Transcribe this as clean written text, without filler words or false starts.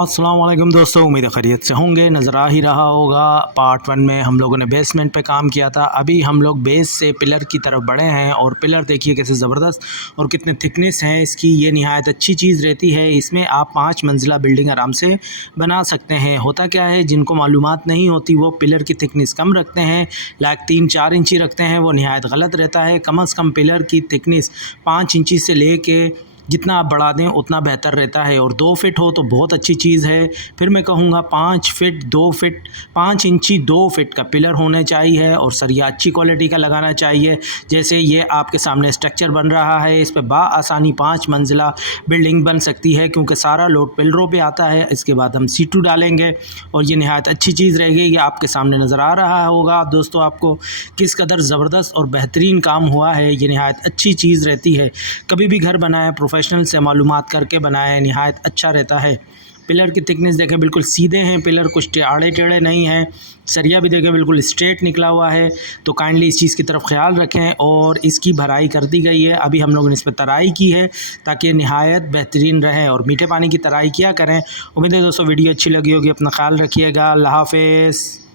अस्सलाम वालेकुम दोस्तों, उम्मीद है खैरियत से होंगे। नज़र आ ही रहा होगा पार्ट 1 में हम लोगों ने बेसमेंट पे काम किया था। अभी हम लोग बेस से पिलर की तरफ बढ़े हैं और पिलर देखिए कैसे ज़बरदस्त और कितने थिकनेस हैं इसकी। ये निहायत अच्छी चीज़ रहती है। इसमें आप 5 मंजिला बिल्डिंग आराम से बना सकते हैं। होता क्या है, जिनको मालूमात नहीं होती वो पिलर की थिकनेस कम रखते हैं, लाइक 3-4 इंची रखते हैं। वो निहायत गलत रहता है। कम से कम पिलर की थिकनेस 5 इंची से लेके जितना आप बढ़ा दें उतना बेहतर रहता है। और 2 फिट हो तो बहुत अच्छी चीज़ है। फिर मैं कहूँगा 5 फिट 2 फिट 5 इंची 2 फिट का पिलर होने चाहिए और सरिया अच्छी क्वालिटी का लगाना चाहिए। जैसे ये आपके सामने स्ट्रक्चर बन रहा है, इस पे आसानी 5 मंजिला बिल्डिंग बन सकती है, क्योंकि सारा लोड पिलरों पे आता है। इसके बाद हम C2 डालेंगे और ये नहायत अच्छी चीज़ रहेगी। ये आपके सामने नज़र आ रहा होगा दोस्तों आपको किस कदर ज़बरदस्त और बेहतरीन काम हुआ है। ये नहायत अच्छी चीज़ रहती है। कभी भी घर बनाएं प्रोफेशनल से मालूमात करके बनाएं, निहायत अच्छा रहता है। पिलर की थिकनेस देखें बिल्कुल सीधे हैं पिलर, कुछ आड़े टेढ़े नहीं हैं। सरिया भी देखें बिल्कुल स्ट्रेट निकला हुआ है। तो काइंडली इस चीज़ की तरफ ख्याल रखें। और इसकी भराई कर दी गई है। अभी हम लोगों ने इस पर तराई की है ताकि नहायत बेहतरीन रहे और मीठे पानी की तराई किया करें। उम्मीद है दोस्तों वीडियो अच्छी लगी होगी। अपना ख्याल रखिएगा। अल्लाह हाफ़िज़।